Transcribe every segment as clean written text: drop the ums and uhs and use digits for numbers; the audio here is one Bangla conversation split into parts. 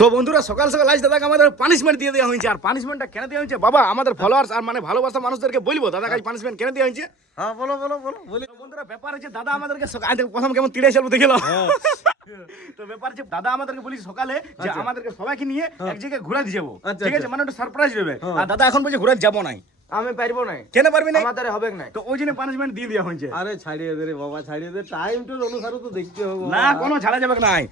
তো বন্ধুরা সকাল সকাল আজ দাদাকে আমাদের পানিশমেন্ট দিয়ে দেওয়া হয়েছে। আর পানিশমেন্টটা কেন দেওয়া হয়েছে বাবা, আমাদের ফলোয়ার্স আর মানে ভালোবাসা মানুষদেরকে বলবো দাদা কাজ পানিশমেন্ট কেন দেওয়া হয়েছে। হ্যাঁ বলো বলো বলো বলি। তো বন্ধুরা ব্যাপার হচ্ছে দাদা আমাদেরকে প্রথম কেমন তিড়ে চলবো দেখে তো ব্যাপার হচ্ছে দাদা আমাদেরকে বলি সকালে যে আমাদেরকে সবাইকে নিয়ে এক জায়গায় ঘুরাতে যাবো, ঠিক আছে, মানে একটা সারপ্রাইজ দেবে। আর দাদা এখন বলছে ঘুরাতে যাবো নাই। আমি পারবো না, কেন পারবি না? আমাদের হবে না। তো ওই জন্য পানিশমেন্ট দিয়ে দেওয়া হয়েছে। আরে ছাড়িয়ে দে রে বাবা, ছাড়িয়ে দে, টাইমটার অনুসারে তো দেখতে হবে। না কোনো ছাড়া যাবে নাই,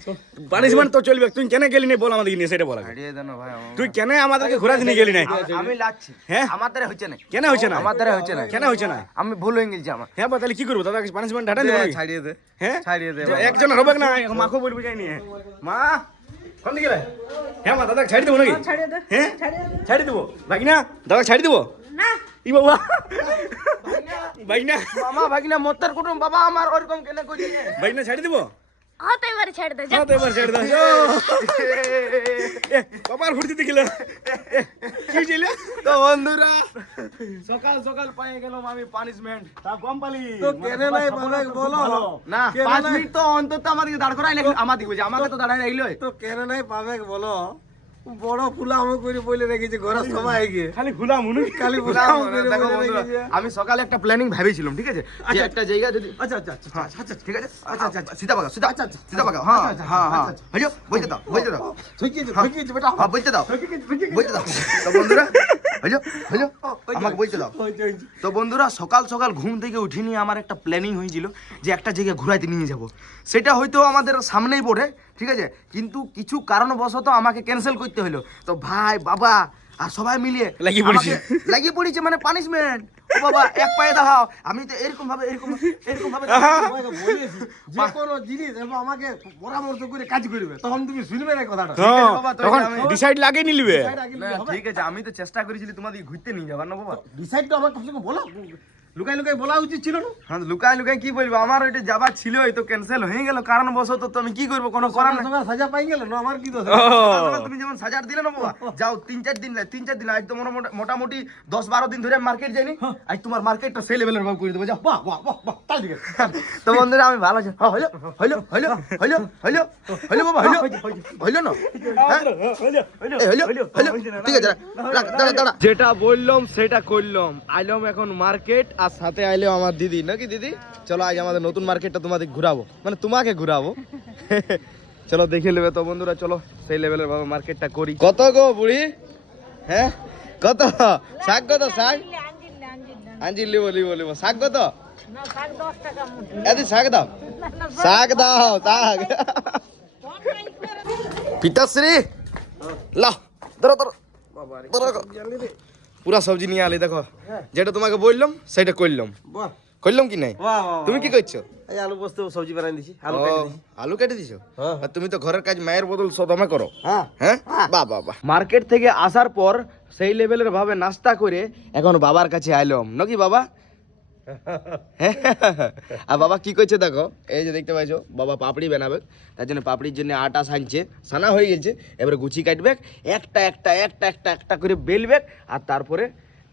পানিশমেন্ট তো চলবে। তুই কেন গেলি না বল আমাদেরকে নিয়ে, সেটা বল। ছাড়িয়ে দে না ভাই, তুই কেন আমাদেরকে ঘুরাতে নিয়ে গেলি না? আমি লাগছি। হ্যাঁ আমাদের হচ্ছে না। কেন হচ্ছে না? আমাদের হচ্ছে না। কেন হচ্ছে না? আমি ভুল হয়ে গেছি আমার। হ্যাঁ বা তাহলে কি করবো দাদা পানিশমেন্ট ঢাটা দেবো? ছাড়িয়ে দে, হ্যাঁ ছাড়িয়ে দে। একজন হবে না, মাকেও বলবো যাইনি। মা কোন দিকে রে? হ্যাঁ মা দাদা ছাড়ি দেবো নাকি? হ্যাঁ ছাড়ি দেবো ভাগিনা, দাদা ছাড়ি দেবো না ই বাবা ভাগিনা, মামা ভাগিনা মোত্তার কুটুম বাবা আমার ওরকম কেন কইছে? ভাগিনা ছাড়ি দেবো। হ্যাঁ তো এবারে ছেড়ে দে যা। হ্যাঁ তো এবার ছেড়ে দাও। বাবার ফুর্তিতে গেল কি ছিল? তো বন্ধুরা সকাল সকাল পেয়ে গেলাম আমি পানিশমেন্ট। তা কম পালি তো কেন নাই বাবা বলো না, 5 মিনিট তো অন্তত আমাদেরকে দাঁড় করাই না। আমাদেরকে বলছে, আমাকে তো দাঁড়াই রাখলো। তো কেন নাই পাবে বলো? বড় ফুলা আমি করে বলে রেখেছি ঘরে সবাই গিয়ে খালি ঘুলা মুনু খালি ফুলা দেখো বন্ধুরা, আমি সকালে একটা প্ল্যানিং ভেবেছিলাম, ঠিক আছে, যে একটা জায়গা যদি আচ্ছা আচ্ছা আচ্ছা হ্যাঁ আচ্ছা ঠিক আছে, আচ্ছা আচ্ছা সিধা বাগা, সিধা আচ্ছা সিধা বাগা, হ্যাঁ হ্যাঁ হ্যাঁ হইলো, বলতে দাও ঠিকই বেটা, হ্যাঁ বলতে দাও বলতে দাও। তো বন্ধুরা হইলো হইলো আমাকে বলতে দাও। তো বন্ধুরা সকাল সকাল ঘুম থেকে উঠিনি আমার একটা প্ল্যানিং হয়েছিল যে একটা জায়গায় ঘুরাইতে নিয়ে যাব। সেটা হয়তো আমাদের সামনেই পড়ে, ঠিক আছে, কিন্তু কিছু কারণবশত আমাকে ক্যান্সেল করতে হলো। তো ভাই বাবা আর সবাই মিলিয়ে লাগিয়ে পড়েছে মানে পানিশমেন্ট। ও বাবা এক পায়ে দাও, আমি তো এরকম ভাবে বলেছি যে কোনো জিনিস এবং আমাকে পরামর্শ করে কাজ করবে, তখন তুমি শুনবে না কথাটা। তখন ডিসাইড লাগে নিলবে। ঠিক আছে, আমি তো চেষ্টা করেছিলি তোমাদের ঘুরতে নিয়ে যাবার না বাবা। ডিসাইড তো আমার কমসে কম বলো, লুকাই লুকাই বলা উচিত ছিল না। হ্যাঁ লুকাই লুকাই কি বলবো, আমার ওইটা যাবার ছিল, তো ক্যান্সেল হয়ে গেল কারণবশত। তো আমি কি করবো, কোনো করার নাই। সাজা পাই গেল না, আমার কি দোষ? তুমি যেমন সাজা দিলে না বাবা, যাও 3-4 দিন আজ তো মোটামুটি 10-12 দিন ধরে মার্কেট যাইনি। আজ তোমার মার্কেটটা সেই লেভেলের ভাব করে দেবো, যাও। বাহ বাহ বাহ বাহ, তাই ঠিক আছে। তো বন্ধুরা আমি ভালো আছি। হ্যাঁ হইলো হইলো হইলো হইলো হইলো হইলো বাবা, হইলো হইলো না? ঠিক আছে, দাঁড়া। যেটা বললাম সেটা করলাম। আইলাম এখন মার্কেট, আর সাথে আইলো আমার দিদি, নাকি দিদি? চলো আজ আমাদের নতুন মার্কেটটা তোমাদের ঘুরাবো, মানে তোমাকে ঘুরাবো। চলো দেখে নেবে। তো বন্ধুরা চলো সেই লেভেলের ভাবে মার্কেটটা করি। কত গো বুড়ি? হ্যাঁ কত শাক? কত শাক? আঞ্জিল লিবো শাক কত? না শাক 10 টাকা মুঠি। এদি শাক দাও, শাক দাও, শাক। পিতাশ্রী লাও ধরো ধরো পুরা সবজি নিয়ে আলি। দেখো যেটা তোমাকে বললাম সেটা করলাম, করলাম কি নাই? তুমি কি করছো? এই আলু পোস্ত সবজি বানাই দিছি, আলু কেটে দিছো? আর তুমি তো ঘরের কাজ মায়ের বদল সদমে করো। হ্যাঁ হ্যাঁ বাহ বাহ বাহ। মার্কেট থেকে আসার পর সেই লেভেলের ভাবে নাস্তা করে এখন বাবার কাছে আইলাম, নাকি বাবা? আর বাবা কি করছে দেখো, এই যে দেখতে পাইছো বাবা পাপড়ি বানাবে, তার জন্য পাপড়ির জন্য আটা সানছে, সানা হয়ে গেছে, এবারে গুছি কাটবে, একটা একটা একটা একটা একটা করে বেলবে, আর তারপরে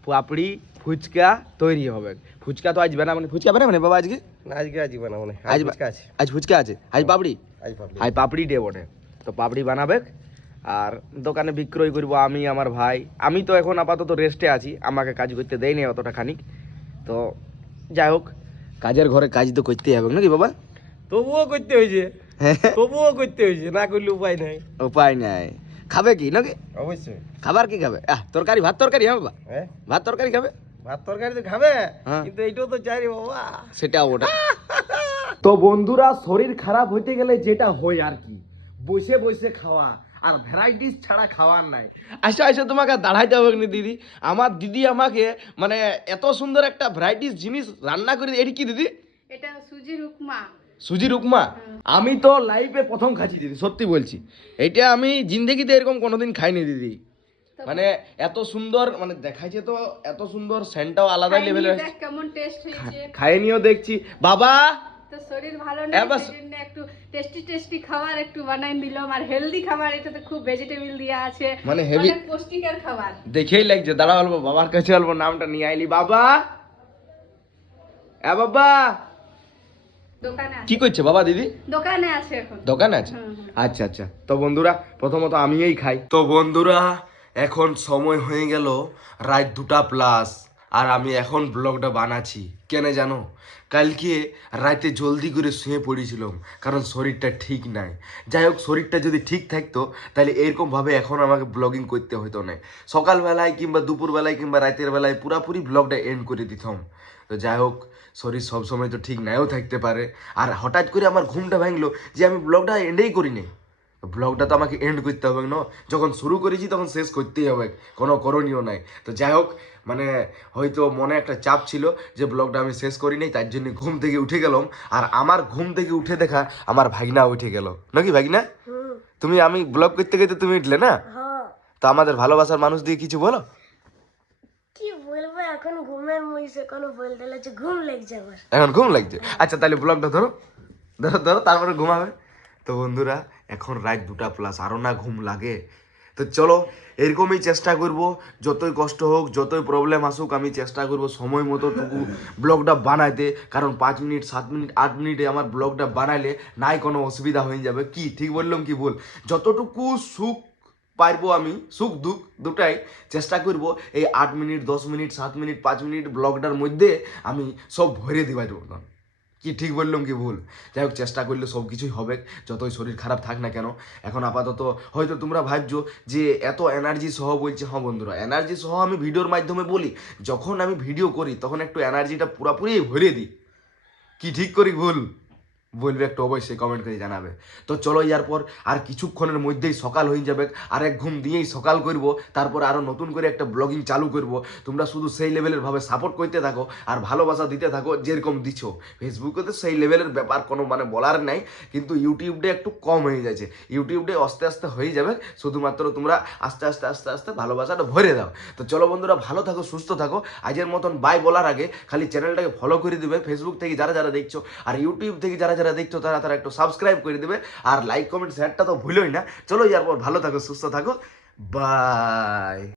পাপড়ি ফুচকা তৈরি হবে। ফুচকা তো আজ বানাবে, ফুচকা বানাবে বাবা আজকে? না আজকে বানাবো না, আজ ফুচকা আছে। আজ ফুচকা আছে, আজ পাপড়ি, আজ পাপড়ি ডে বটে। তো পাপড়ি বানাবে আর দোকানে বিক্রয় করবো আমি আমার ভাই। আমি তো এখন আপাতত রেস্টে আছি, আমাকে কাজ করতে দেয়নি অতটা খানিক। তো যাই হোক, কাজের ঘরে কাজ তো করতেই হবে, নাকি বাবা? তবুও করতে হয়েছে, না করলে উপায় নাই। উপায় নাই। খাবে কি নাকি? অবশ্যই খাবার কি খাবে? তরকারি, ভাত তরকারি। হ্যাঁ বাবা, হ্যাঁ ভাত তরকারি খাবে। ভাত তরকারি তো খাবে, হ্যাঁ। কিন্তু এইটাও তো চাই রে বাবা। সেটাও ওটা। তো বন্ধুরা শরীর খারাপ হইতে গেলে যেটা হয় আর কি, বসে বসে খাওয়া, আর ভ্যারাইটিস ছাড়া খাওয়ার নাই। আচ্ছা তোমাকে দাঁড়াইতে হবে না দিদি, আমার দিদি আমাকে মানে এত সুন্দর একটা ভ্যারাইটিস জিনিস রান্না করে। এটি কি দিদি? এটা সুজির উপমা। সুজির উপমা? আমি তো লাইফে প্রথম খাচ্ছি দিদি, সত্যি বলছি। এটা আমি জিন্দেগিতে এরকম কোনোদিন খাইনি দিদি। মানে এত সুন্দর, মানে দেখাইছে তো এত সুন্দর, সেন্টটাও আলাদা লেভেলের। দেখ কেমন টেস্ট হয়েছে। খাইনিও দেখছি বাবা। তো শরীর ভালো নেই, সেজন্য একটু টেস্টি খাবার একটু বানাই দিলাম। আর হেলদি খাবার, এটাতে খুব ভেজিটেবল দেয়া আছে, মানে হেভি অনেক পুষ্টিকর খাবার। দেখেই লাগছে। দাঁড়া বলবো বাবার কাছে, বলবো নামটা নিয়ে আইলি। বাবা, বাবা দোকানে আছে। কি করছে বাবা দিদি? দোকানে আছে এখন। দোকানে আছে? আচ্ছা আচ্ছা। তো বন্ধুরা প্রথমত আমিই খাই। তো বন্ধুরা এখন সময় হয়ে গেল রাত 2টা+, আর আমি এখন ব্লগটা বানাচ্ছি। কেন জানো? কালকে রাতে জলদি করে শুয়ে পড়েছিলাম, কারণ শরীরটা ঠিক নাই। যাই হোক, শরীরটা যদি ঠিক থাকতো তাহলে এরকমভাবে এখন আমাকে ব্লগিং করতে হতো না। সকালবেলায় কিংবা দুপুরবেলায় কিংবা রাতের বেলায় পুরাপুরি ব্লগটা এন্ড করে দিতাম। তো যাই হোক, শরীর সবসময় তো ঠিক নাও থাকতে পারে, আর হঠাৎ করে আমার ঘুমটা ভাঙলো যে আমি ব্লগটা এন্ডেই করিনি। ব্লগটা তো আমাকে এন্ড করতে হবে না, যখন শুরু করেছি তখন শেষ করতেই হবে, কোনো করণীয় নাই। তো যাই হোক, মানে হয়তো মনে একটা চাপ ছিল যে ব্লগটা আমি শেষ করিনি, তার জন্য ঘুম থেকে উঠে গেলাম। আর আমার ঘুম থেকে উঠে দেখা আমার ভাগনা উঠে গেল, নাকি ভাগনা? তুমি, আমি ব্লগ করতে করতে তুমি উঠলে না? তো আমাদের ভালোবাসার মানুষ দিয়ে কিছু বলো। কি বলবো, এখন ঘুমের মধ্যে কোনো বলতে লাগছে, ঘুম লেগছে আমার। এখন ঘুম লাগছে? আচ্ছা তাহলে ব্লগটা ধরো ধরো ধরো, তারপরে ঘুমাবে। তো বন্ধুরা এখন রাত 2টা+, আরও না ঘুম লাগে। তো চলো এরকমই চেষ্টা করব, যতই কষ্ট হোক যতই প্রবলেম আসুক আমি চেষ্টা করব সময় মতো টুকু ব্লগটা বানাইতে। কারণ 5 মিনিট 7 মিনিট 8 মিনিটে আমার ব্লগটা বানাইলে নাই কোনো অসুবিধা হয়ে যাবে। কি ঠিক বললাম কি ভুল? যতটুকু সুখ পারবো আমি, সুখ দুঃখ দুটাই চেষ্টা করব এই 8 মিনিট 10 মিনিট 7 মিনিট 5 মিনিট ব্লগটার মধ্যে আমি সব ভরে দিবার মতন। কি ঠিক বললাম কি ভুল? যাই হোক, চেষ্টা করলে সব কিছুই হবে, যতই শরীর খারাপ থাক না কেন। এখন আপাতত হয়তো তোমরা ভাবছো যে এত এনার্জি সহ বলছে। হ্যাঁ বন্ধুরা, এনার্জি সহ আমি ভিডিওর মাধ্যমে বলি, যখন আমি ভিডিও করি তখন একটু এনার্জিটা পুরোপুরি ভরে দিই। কি ঠিক করি ভুল বলবে একটু অবশ্যই কমেন্ট করে জানাবে। তো চলো এরপর আর কিছুক্ষণের মধ্যেই সকাল হয়ে যাবে, আর এক ঘুম দিয়েই সকাল করব, তারপর আরও নতুন করে একটা ব্লগিং চালু করব। তোমরা শুধু সেই লেভেলের ভাবে সাপোর্ট করতে থাকো আর ভালোবাসা দিতে থাকো যেরকম দিছো। ফেসবুকে তো সেই লেভেলের ব্যাপার কোনো মানে বলার নাই, কিন্তু ইউটিউবটা একটু কম হয়ে যাচ্ছে। ইউটিউবটা আস্তে আস্তে হয়ে যাবে, শুধুমাত্র তোমরা আস্তে আস্তে আস্তে আস্তে ভালোবাসাটা ভরে দাও। তো চলো বন্ধুরা, ভালো থাকো সুস্থ থাকো। আজের মতন বাই বলার আগে খালি চ্যানেলটাকে ফলো করে দিবে, ফেসবুক থেকে যারা যারা দেখছো, আর ইউটিউব থেকে যারা যারা দেখছো তারা তারা একটু সাবস্ক্রাইব করে দিবে, আর লাইক কমেন্ট শেয়ারটা তো ভুলোই না। চলো এরপর ভালো থাকো সুস্থ থাকো, বাই।